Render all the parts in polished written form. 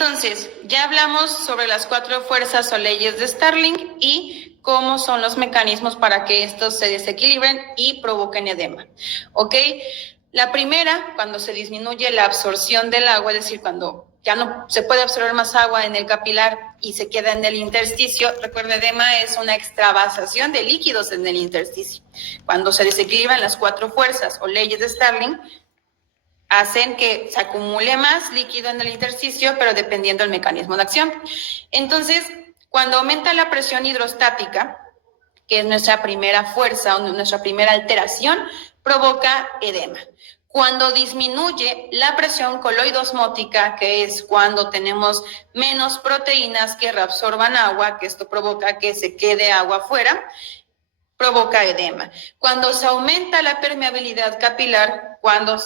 Entonces, ya hablamos sobre las 4 fuerzas o leyes de Starling y cómo son los mecanismos para que estos se desequilibren y provoquen edema. ¿Ok? La primera, cuando se disminuye la absorción del agua, es decir, cuando ya no se puede absorber más agua en el capilar y se queda en el intersticio. Recuerda, edema es una extravasación de líquidos en el intersticio. Cuando se desequilibran las 4 fuerzas o leyes de Starling, hacen que se acumule más líquido en el intersticio, pero dependiendo del mecanismo de acción. Entonces, cuando aumenta la presión hidrostática, que es nuestra primera fuerza o nuestra primera alteración, provoca edema. Cuando disminuye la presión coloidosmótica, que es cuando tenemos menos proteínas que reabsorban agua, que esto provoca que se quede agua afuera, provoca edema. Cuando se aumenta la permeabilidad capilar, cuando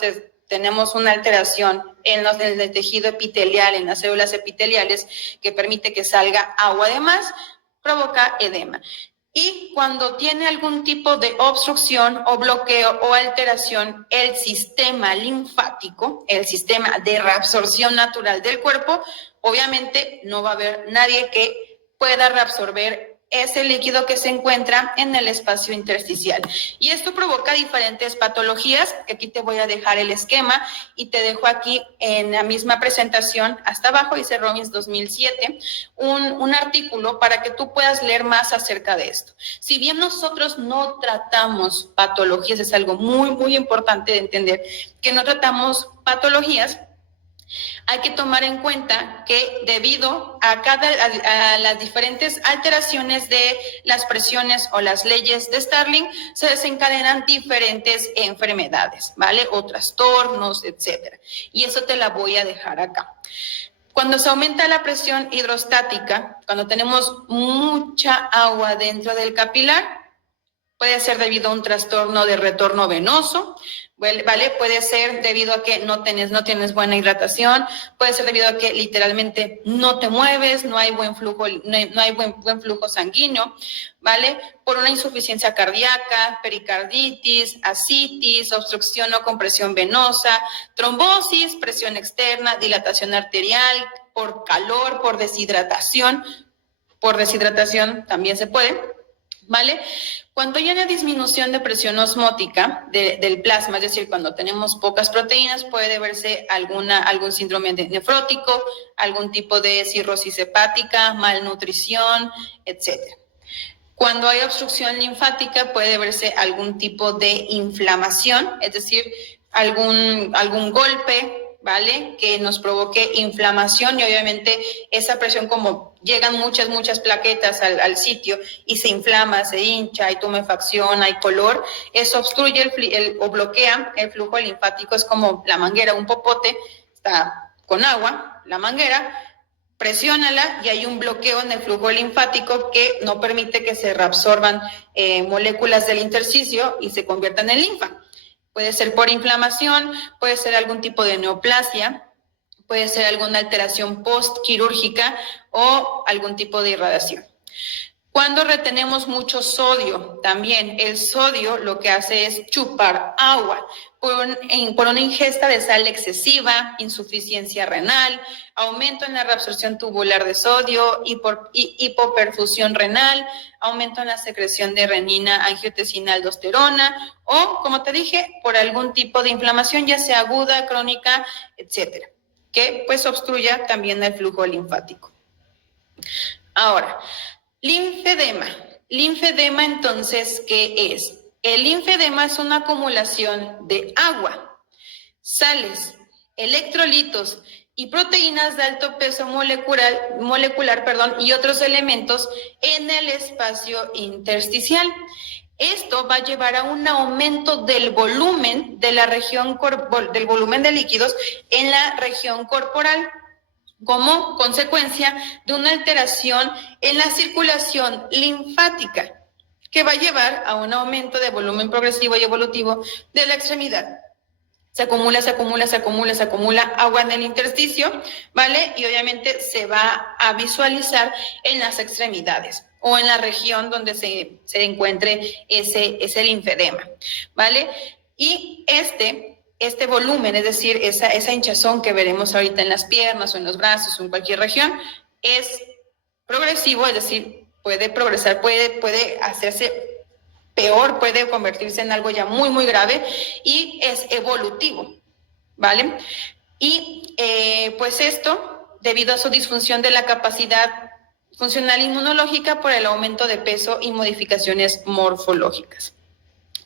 tenemos una alteración en el tejido epitelial, en las células epiteliales, que permite que salga agua de más, provoca edema. Y cuando tiene algún tipo de obstrucción o bloqueo o alteración el sistema linfático, el sistema de reabsorción natural del cuerpo, obviamente no va a haber nadie que pueda reabsorber ese líquido que se encuentra en el espacio intersticial. Y esto provoca diferentes patologías, que aquí te voy a dejar el esquema y te dejo aquí en la misma presentación, hasta abajo, dice Robbins 2007, un artículo para que tú puedas leer más acerca de esto. Si bien nosotros no tratamos patologías, es algo muy, muy importante de entender, que no tratamos patologías, hay que tomar en cuenta que debido a las diferentes alteraciones de las presiones o las leyes de Starling, se desencadenan diferentes enfermedades, ¿vale? O trastornos, etcétera. Y eso te la voy a dejar acá. Cuando se aumenta la presión hidrostática, cuando tenemos mucha agua dentro del capilar, puede ser debido a un trastorno de retorno venoso, ¿vale? Puede ser debido a que no tienes buena hidratación, puede ser debido a que literalmente no te mueves, no hay buen flujo, no hay buen flujo sanguíneo, ¿vale? Por una insuficiencia cardíaca, pericarditis, ascitis, obstrucción o compresión venosa, trombosis, presión externa, dilatación arterial, por calor, por deshidratación también se puede, ¿vale? Cuando hay una disminución de presión osmótica del plasma, es decir, cuando tenemos pocas proteínas, puede verse algún síndrome nefrótico, algún tipo de cirrosis hepática, malnutrición, etc. Cuando hay obstrucción linfática, puede verse algún tipo de inflamación, es decir, algún golpe, ¿vale? Que nos provoque inflamación y obviamente esa presión, como llegan muchas plaquetas al sitio y se inflama, se hincha, hay tumefacción, hay color, eso obstruye o bloquea el flujo linfático. Es como la manguera, un popote, está con agua, la manguera, presiónala y hay un bloqueo en el flujo linfático que no permite que se reabsorban moléculas del intersticio y se conviertan en linfa. Puede ser por inflamación, puede ser algún tipo de neoplasia, puede ser alguna alteración postquirúrgica o algún tipo de irradiación. Cuando retenemos mucho sodio, también el sodio lo que hace es chupar agua por una ingesta de sal excesiva, insuficiencia renal, aumento en la reabsorción tubular de sodio, hipoperfusión renal, aumento en la secreción de renina, angiotensina, aldosterona o, como te dije, por algún tipo de inflamación, ya sea aguda, crónica, etcétera, que pues obstruya también el flujo linfático. Ahora, linfedema. Linfedema, entonces, ¿qué es? El linfedema es una acumulación de agua, sales, electrolitos y proteínas de alto peso molecular, y otros elementos en el espacio intersticial. Esto va a llevar a un aumento del volumen de la región del volumen de líquidos en la región corporal, como consecuencia de una alteración en la circulación linfática, que va a llevar a un aumento de volumen progresivo y evolutivo de la extremidad. Se acumula agua en el intersticio, ¿vale? Y obviamente se va a visualizar en las extremidades o en la región donde se encuentre ese linfedema, ¿vale? Y este este volumen, es decir, esa hinchazón que veremos ahorita en las piernas o en los brazos o en cualquier región, es progresivo, es decir, puede progresar, puede hacerse peor, puede convertirse en algo ya muy, muy grave y es evolutivo, ¿vale? Y pues esto, debido a su disfunción de la capacidad funcional inmunológica por el aumento de peso y modificaciones morfológicas.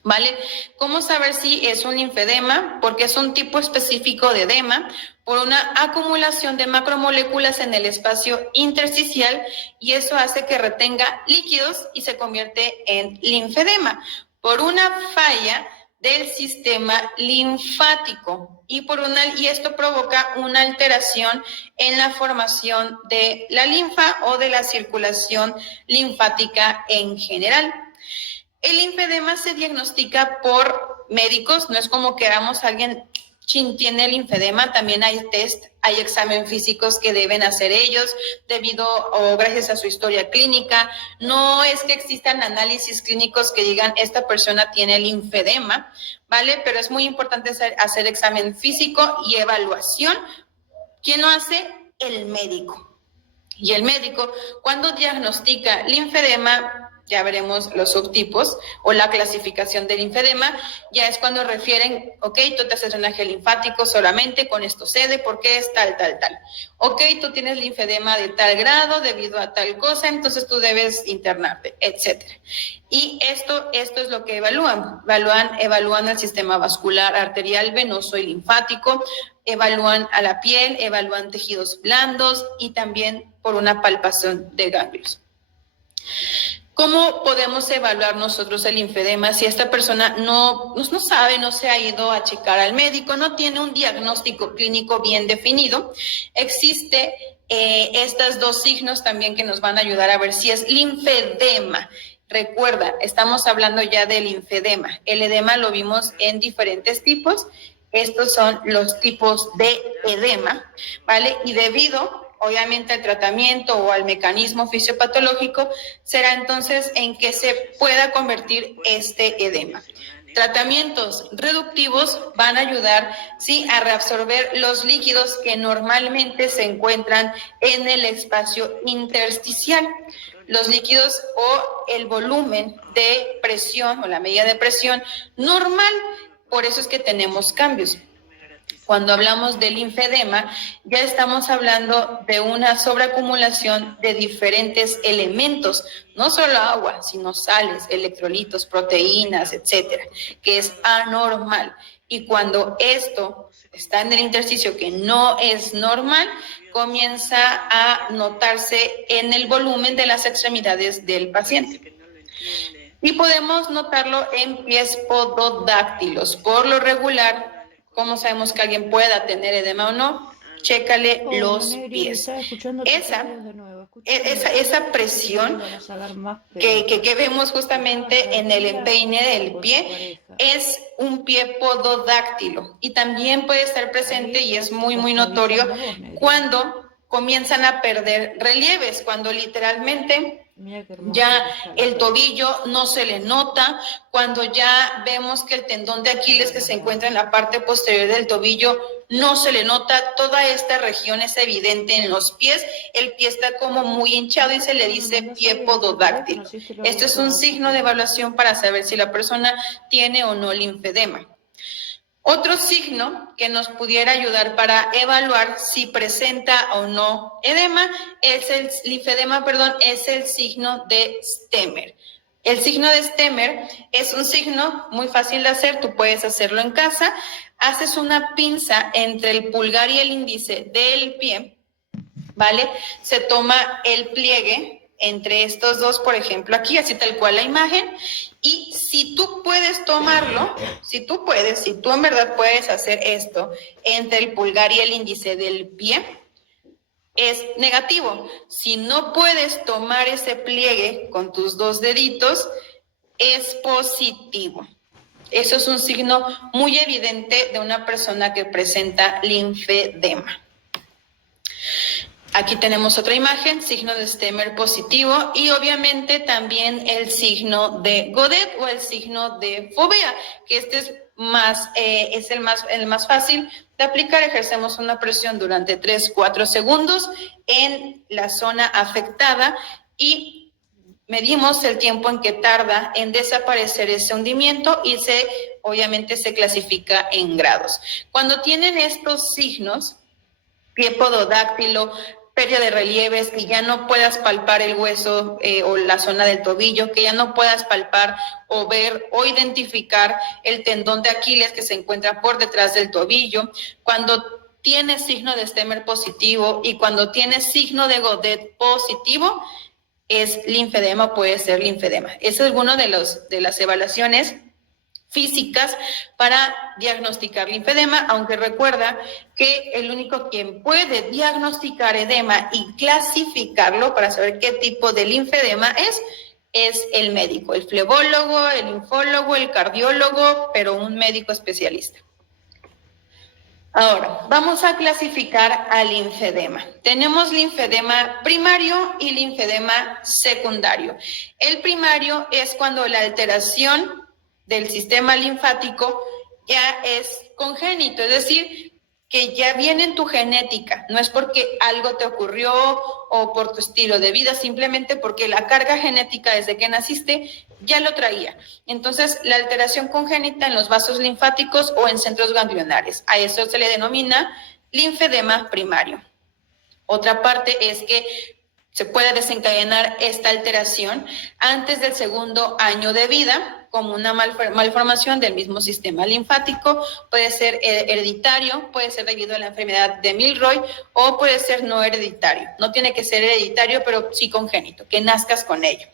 ¿Vale? ¿Cómo saber si es un linfedema? Porque es un tipo específico de edema por una acumulación de macromoléculas en el espacio intersticial y eso hace que retenga líquidos y se convierte en linfedema por una falla del sistema linfático y esto provoca una alteración en la formación de la linfa o de la circulación linfática en general. El linfedema se diagnostica por médicos, no es como que hagamos alguien tiene el linfedema, también hay test, hay examen físicos que deben hacer ellos debido o gracias a su historia clínica. No es que existan análisis clínicos que digan esta persona tiene linfedema, ¿vale? Pero es muy importante hacer examen físico y evaluación. ¿Quién lo hace? El médico. Y el médico, cuando diagnostica linfedema, ya veremos los subtipos o la clasificación del linfedema, ya es cuando refieren, ok, tú te haces drenaje linfático solamente, con esto cede, porque es tal. Ok, tú tienes linfedema de tal grado debido a tal cosa, entonces tú debes internarte, etcétera. Y esto es lo que evalúan el sistema vascular, arterial, venoso y linfático, evalúan a la piel, evalúan tejidos blandos y también por una palpación de ganglios. ¿Cómo podemos evaluar nosotros el linfedema si esta persona no sabe, no se ha ido a checar al médico, no tiene un diagnóstico clínico bien definido? Existe estos dos signos también que nos van a ayudar a ver si es linfedema. Recuerda, estamos hablando ya del linfedema. El edema lo vimos en diferentes tipos. Estos son los tipos de edema, ¿vale? Y debido obviamente al tratamiento o al mecanismo fisiopatológico, será entonces en que se pueda convertir este edema. Tratamientos reductivos van a ayudar, sí, a reabsorber los líquidos que normalmente se encuentran en el espacio intersticial. Los líquidos o el volumen de presión o la medida de presión normal, por eso es que tenemos cambios. Cuando hablamos del linfedema, ya estamos hablando de una sobreacumulación de diferentes elementos, no solo agua, sino sales, electrolitos, proteínas, etcétera, que es anormal. Y cuando esto está en el intersticio, que no es normal, comienza a notarse en el volumen de las extremidades del paciente. Y podemos notarlo en pies pododáctilos. Por lo regular, ¿cómo sabemos que alguien pueda tener edema o no? Chécale los pies. Esa presión que vemos justamente en el empeine del pie es un pie pododáctilo. Y también puede estar presente, y es muy, muy notorio, cuando comienzan a perder relieves, cuando literalmente ya el tobillo no se le nota, cuando ya vemos que el tendón de Aquiles que se encuentra en la parte posterior del tobillo no se le nota, toda esta región es evidente en los pies, el pie está como muy hinchado y se le dice pie pododáctilo. Esto es un signo de evaluación para saber si la persona tiene o no linfedema. Otro signo que nos pudiera ayudar para evaluar si presenta o no edema es el linfedema, es el signo de Stemmer. El signo de Stemmer es un signo muy fácil de hacer, tú puedes hacerlo en casa. Haces una pinza entre el pulgar y el índice del pie, ¿vale? Se toma el pliegue entre estos dos, por ejemplo, aquí, así tal cual la imagen. Y si tú puedes tomarlo, si tú en verdad puedes hacer esto entre el pulgar y el índice del pie, es negativo. Si no puedes tomar ese pliegue con tus dos deditos, es positivo. Eso es un signo muy evidente de una persona que presenta linfedema. Aquí tenemos otra imagen, signo de Stemmer positivo y obviamente también el signo de Godet o el signo de fovea, que este es el más fácil de aplicar. Ejercemos una presión durante 3-4 segundos en la zona afectada y medimos el tiempo en que tarda en desaparecer ese hundimiento y obviamente se clasifica en grados. Cuando tienen estos signos, pie pododáctilo, pérdida de relieves, que ya no puedas palpar el hueso o la zona del tobillo, que ya no puedas palpar o ver o identificar el tendón de Aquiles que se encuentra por detrás del tobillo. Cuando tienes signo de Stemmer positivo y cuando tienes signo de Godet positivo, es linfedema, puede ser linfedema. Esa es una de las evaluaciones físicas para diagnosticar linfedema, aunque recuerda que el único quien puede diagnosticar edema y clasificarlo para saber qué tipo de linfedema es el médico, el flebólogo, el linfólogo, el cardiólogo, pero un médico especialista. Ahora, vamos a clasificar al linfedema. Tenemos linfedema primario y linfedema secundario. El primario es cuando la alteración del sistema linfático ya es congénito, es decir, que ya viene en tu genética, no es porque algo te ocurrió o por tu estilo de vida, simplemente porque la carga genética desde que naciste ya lo traía. Entonces, la alteración congénita en los vasos linfáticos o en centros ganglionares, a eso se le denomina linfedema primario. Otra parte es que se puede desencadenar esta alteración antes del segundo año de vida, como una malformación del mismo sistema linfático, puede ser hereditario, puede ser debido a la enfermedad de Milroy o puede ser no hereditario. No tiene que ser hereditario, pero sí congénito, que nazcas con ello,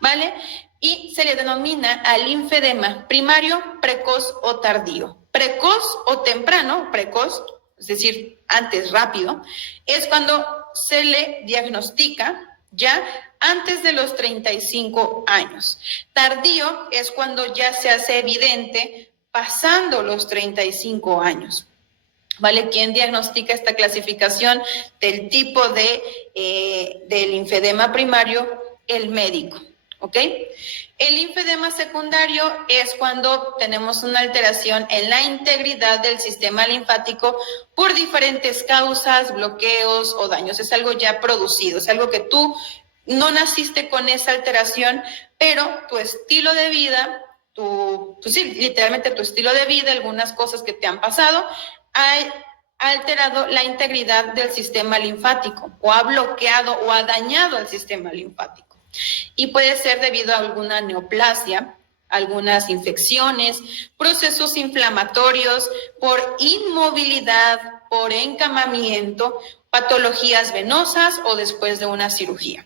¿vale? Y se le denomina al linfedema primario, precoz o tardío. Precoz o temprano, precoz, es decir, antes, rápido, es cuando se le diagnostica ya antes de los 35 años. Tardío es cuando ya se hace evidente pasando los 35 años. ¿Vale? ¿Quién diagnostica esta clasificación del tipo de linfedema primario? El médico. ¿Ok? El linfedema secundario es cuando tenemos una alteración en la integridad del sistema linfático por diferentes causas, bloqueos o daños. Es algo ya producido, es algo que tú no naciste con esa alteración, pero tu estilo de vida, literalmente tu estilo de vida, algunas cosas que te han pasado, ha alterado la integridad del sistema linfático o ha bloqueado o ha dañado el sistema linfático. Y puede ser debido a alguna neoplasia, algunas infecciones, procesos inflamatorios, por inmovilidad, por encamamiento, patologías venosas o después de una cirugía.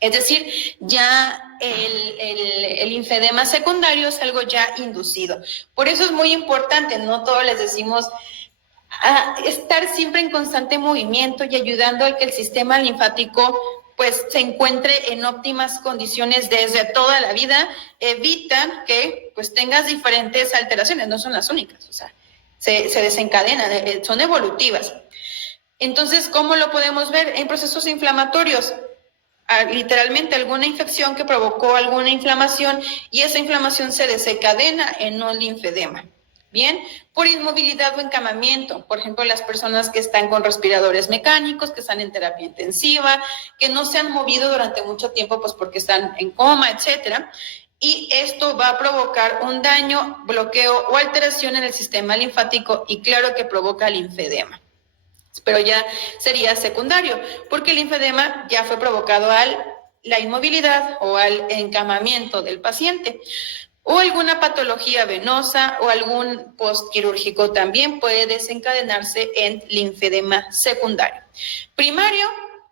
Es decir, ya el linfedema secundario es algo ya inducido. Por eso es muy importante, no todos les decimos estar siempre en constante movimiento y ayudando a que el sistema linfático pues se encuentre en óptimas condiciones desde toda la vida, evitan que pues tengas diferentes alteraciones, no son las únicas, o sea, se desencadenan, son evolutivas. Entonces, ¿cómo lo podemos ver? En procesos inflamatorios, literalmente alguna infección que provocó alguna inflamación y esa inflamación se desencadena en un linfedema. Bien, por inmovilidad o encamamiento, por ejemplo, las personas que están con respiradores mecánicos, que están en terapia intensiva, que no se han movido durante mucho tiempo, pues porque están en coma, etcétera. Y esto va a provocar un daño, bloqueo o alteración en el sistema linfático y claro que provoca linfedema. Pero ya sería secundario, porque el linfedema ya fue provocado a la inmovilidad o al encamamiento del paciente. O alguna patología venosa o algún postquirúrgico también puede desencadenarse en linfedema secundario. Primario,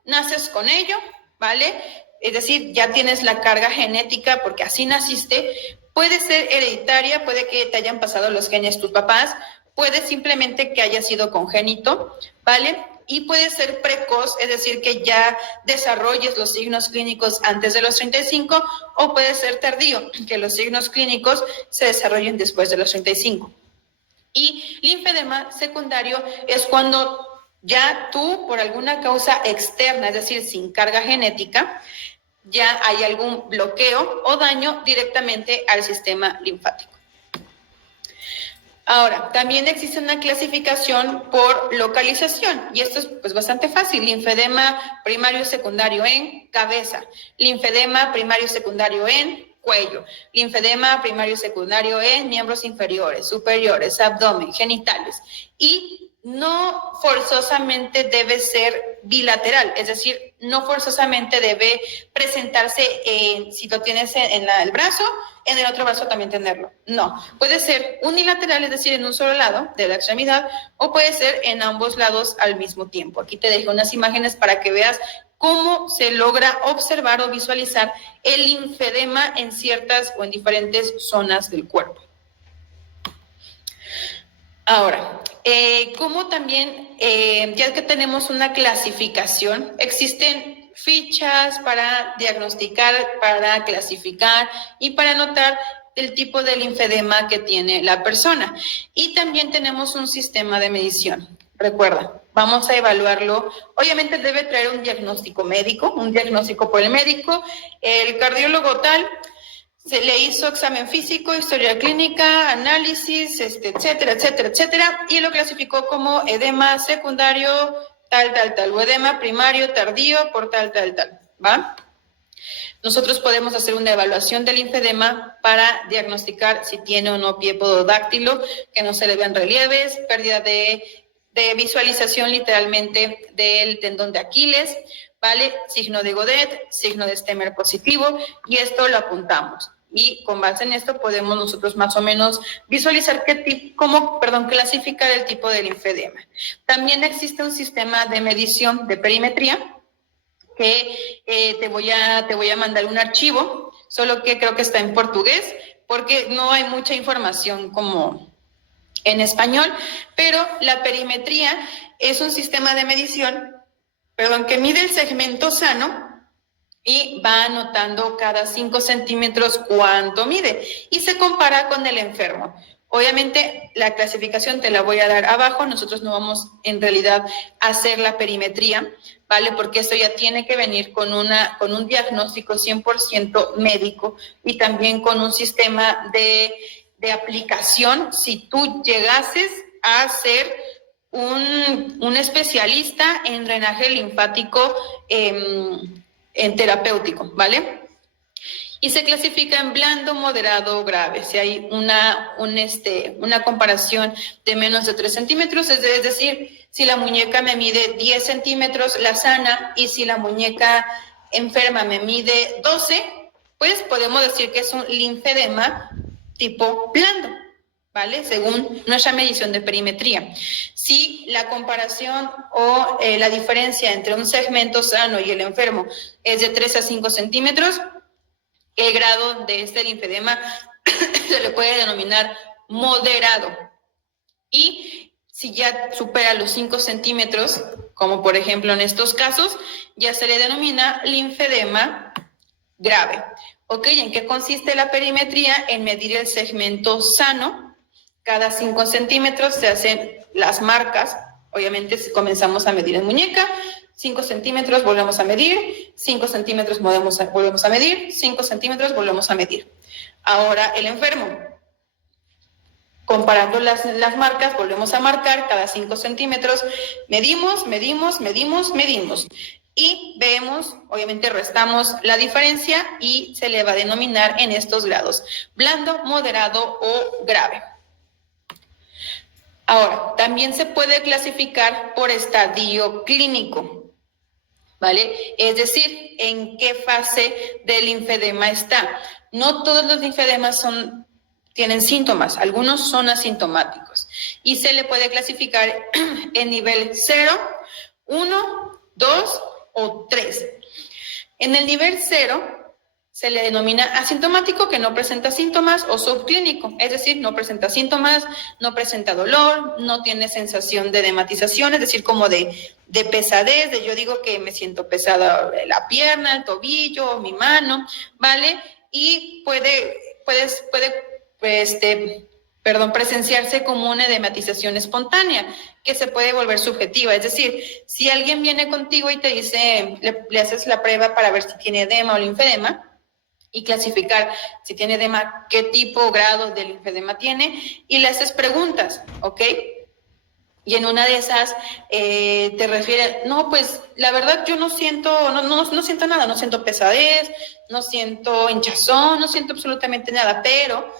naces con ello, ¿vale? Es decir, ya tienes la carga genética porque así naciste. Puede ser hereditaria, puede que te hayan pasado los genes tus papás, puede simplemente que haya sido congénito, ¿vale? Y puede ser precoz, es decir, que ya desarrolles los signos clínicos antes de los 35, o puede ser tardío, que los signos clínicos se desarrollen después de los 35. Y linfedema secundario es cuando Ya tú, por alguna causa externa, es decir, sin carga genética, ya hay algún bloqueo o daño directamente al sistema linfático. Ahora, también existe una clasificación por localización, y esto es pues bastante fácil: linfedema primario y secundario en cabeza, linfedema primario y secundario en cuello, linfedema primario y secundario en miembros inferiores, superiores, abdomen, genitales, y no forzosamente debe ser bilateral, es decir, no forzosamente debe presentarse, si lo tienes en el brazo, en el otro brazo también tenerlo. No, puede ser unilateral, es decir, en un solo lado de la extremidad, o puede ser en ambos lados al mismo tiempo. Aquí te dejo unas imágenes para que veas cómo se logra observar o visualizar el linfedema en ciertas o en diferentes zonas del cuerpo. Ahora, como también, ya que tenemos una clasificación, existen fichas para diagnosticar, para clasificar y para anotar el tipo de linfedema que tiene la persona. Y también tenemos un sistema de medición. Recuerda, vamos a evaluarlo. Obviamente debe traer un diagnóstico médico, un diagnóstico por el médico, el cardiólogo tal. Se le hizo examen físico, historia clínica, análisis, etcétera, etcétera, etcétera, y lo clasificó como edema secundario, tal, o edema primario tardío por tal, ¿va? Nosotros podemos hacer una evaluación del linfedema para diagnosticar si tiene o no pie pododáctilo, que no se le vean relieves, pérdida de visualización literalmente del tendón de Aquiles, ¿vale? Signo de Godet, signo de Stemmer positivo, y esto lo apuntamos. Y con base en esto podemos nosotros más o menos visualizar cómo clasificar el tipo de linfedema. También existe un sistema de medición de perimetría que te voy a mandar un archivo, solo que creo que está en portugués, porque no hay mucha información como en español, pero la perimetría es un sistema de medición, que mide el segmento sano y va anotando cada 5 centímetros cuánto mide y se compara con el enfermo. Obviamente la clasificación te la voy a dar abajo, nosotros no vamos en realidad a hacer la perimetría, ¿vale? Porque esto ya tiene que venir con un diagnóstico 100% médico y también con un sistema de aplicación. Si tú llegases a ser un especialista en drenaje linfático en terapéutico, ¿vale? Y se clasifica en blando, moderado, grave. Si hay una comparación de menos de 3 centímetros, es decir, si la muñeca me mide 10 centímetros, la sana, y si la muñeca enferma me mide 12, pues podemos decir que es un linfedema tipo blando, ¿vale? Según nuestra medición de perimetría. Si la comparación o la diferencia entre un segmento sano y el enfermo es de 3 a 5 centímetros, el grado de este linfedema se le puede denominar moderado. Y si ya supera los 5 centímetros, como por ejemplo en estos casos, ya se le denomina linfedema grave. ¿Ok? ¿En qué consiste la perimetría? En medir el segmento sano. Cada 5 centímetros se hacen las marcas. Obviamente, si comenzamos a medir en muñeca, 5 centímetros volvemos a medir, 5 centímetros volvemos a medir, 5 centímetros volvemos a medir. Ahora el enfermo. Comparando las marcas, volvemos a marcar cada 5 centímetros, medimos. Y vemos, obviamente restamos la diferencia y se le va a denominar en estos grados: blando, moderado o grave. Ahora, también se puede clasificar por estadio clínico, ¿vale? Es decir, en qué fase del linfedema está. No todos los linfedemas tienen síntomas, algunos son asintomáticos. Y se le puede clasificar en nivel 0, 1, 2 o 3. En el nivel 0 se le denomina asintomático, que no presenta síntomas, o subclínico, es decir, no presenta síntomas, no presenta dolor, no tiene sensación de edematización, es decir, como de pesadez, yo digo que me siento pesada la pierna, el tobillo, mi mano, ¿vale? Y puede presenciarse como una edematización espontánea, que se puede volver subjetiva. Es decir, si alguien viene contigo y te dice, le haces la prueba para ver si tiene edema o linfedema, y clasificar si tiene edema, qué tipo o grado de linfedema tiene, y le haces preguntas, ¿ok? Y en una de esas te refiere, no, pues la verdad yo no siento nada, no siento pesadez, no siento hinchazón, no siento absolutamente nada, pero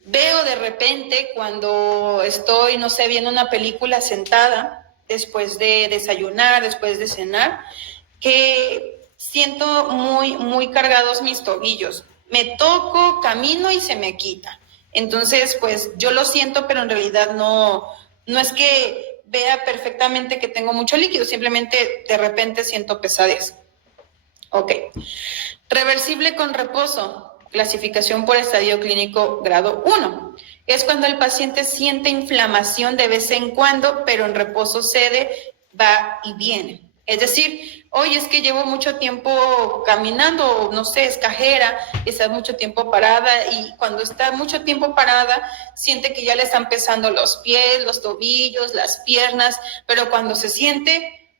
veo de repente cuando estoy, no sé, viendo una película sentada, después de desayunar, después de cenar, que siento muy cargados mis tobillos. Me toco, camino y se me quita. Entonces, pues yo lo siento, pero en realidad no es que vea perfectamente que tengo mucho líquido, simplemente de repente siento pesadez. Ok. Reversible con reposo. Clasificación por estadio clínico grado 1. Es cuando el paciente siente inflamación de vez en cuando, pero en reposo cede, va y viene. Es decir, oye, es que llevo mucho tiempo caminando, no sé, es cajera, está mucho tiempo parada, y cuando está mucho tiempo parada, siente que ya le están pesando los pies, los tobillos, las piernas, pero cuando se siente,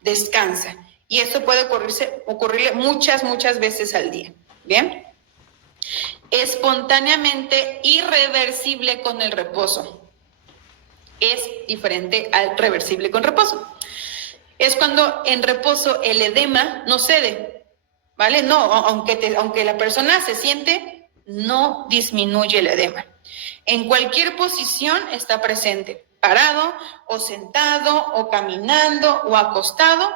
descansa. Y esto puede ocurrirle muchas veces al día. ¿Bien? Espontáneamente irreversible con el reposo. Es diferente al reversible con reposo. Es cuando en reposo el edema no cede, ¿vale? No, aunque la persona se siente, no disminuye el edema. En cualquier posición está presente, parado o sentado o caminando o acostado,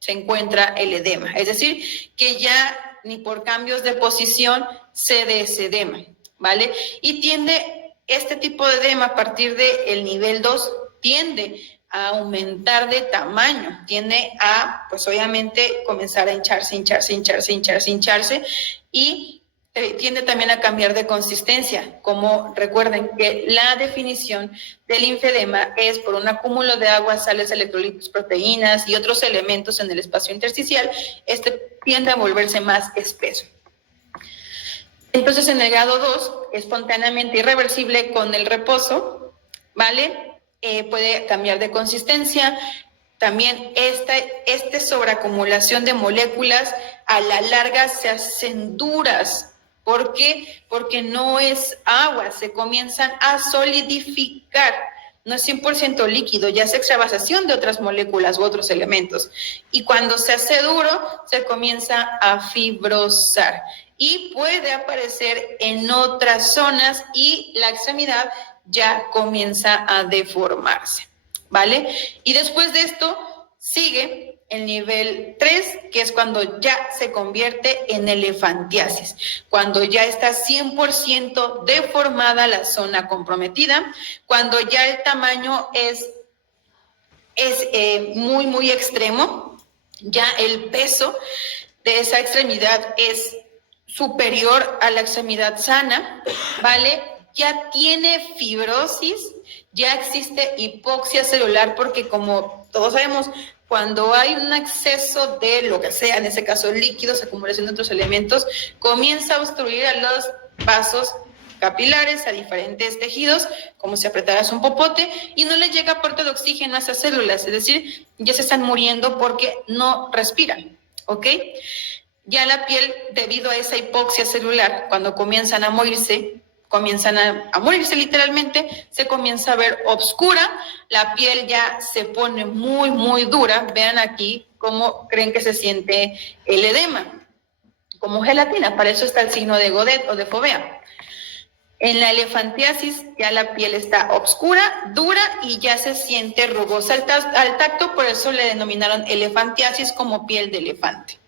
se encuentra el edema. Es decir, que ya ni por cambios de posición cede ese edema, ¿vale? Y este tipo de edema a partir del nivel 2 tiende a aumentar de tamaño, tiende a, pues obviamente, comenzar a hincharse, y tiende también a cambiar de consistencia. Como recuerden que la definición del linfedema es por un acúmulo de agua, sales, electrolitos, proteínas y otros elementos en el espacio intersticial, tiende a volverse más espeso. Entonces, en el grado 2, espontáneamente irreversible con el reposo, ¿vale? Puede cambiar de consistencia. También esta sobreacumulación de moléculas a la larga se hacen duras. ¿Por qué? Porque no es agua, se comienzan a solidificar. No es 100% líquido, ya es extravasación de otras moléculas u otros elementos. Y cuando se hace duro, se comienza a fibrosar. Y puede aparecer en otras zonas y la extremidad ya comienza a deformarse, ¿vale? Y después de esto sigue el nivel 3, que es cuando ya se convierte en elefantiasis, cuando ya está 100% deformada la zona comprometida, cuando ya el tamaño es muy extremo, ya el peso de esa extremidad es superior a la extremidad sana, ¿vale? Ya tiene fibrosis, ya existe hipoxia celular, porque como todos sabemos, cuando hay un exceso de lo que sea, en ese caso líquidos, acumulación de otros elementos, comienza a obstruir a los vasos capilares, a diferentes tejidos, como si apretaras un popote, y no le llega aporte de oxígeno a esas células, es decir, ya se están muriendo porque no respiran, ¿ok? Ya la piel, debido a esa hipoxia celular, cuando comienzan a morirse literalmente, se comienza a ver oscura, la piel ya se pone muy dura. Vean aquí cómo creen que se siente el edema, como gelatina, para eso está el signo de Godet o de Fovea. En la elefantiasis ya la piel está oscura, dura y ya se siente rugosa al tacto, por eso le denominaron elefantiasis como piel de elefante.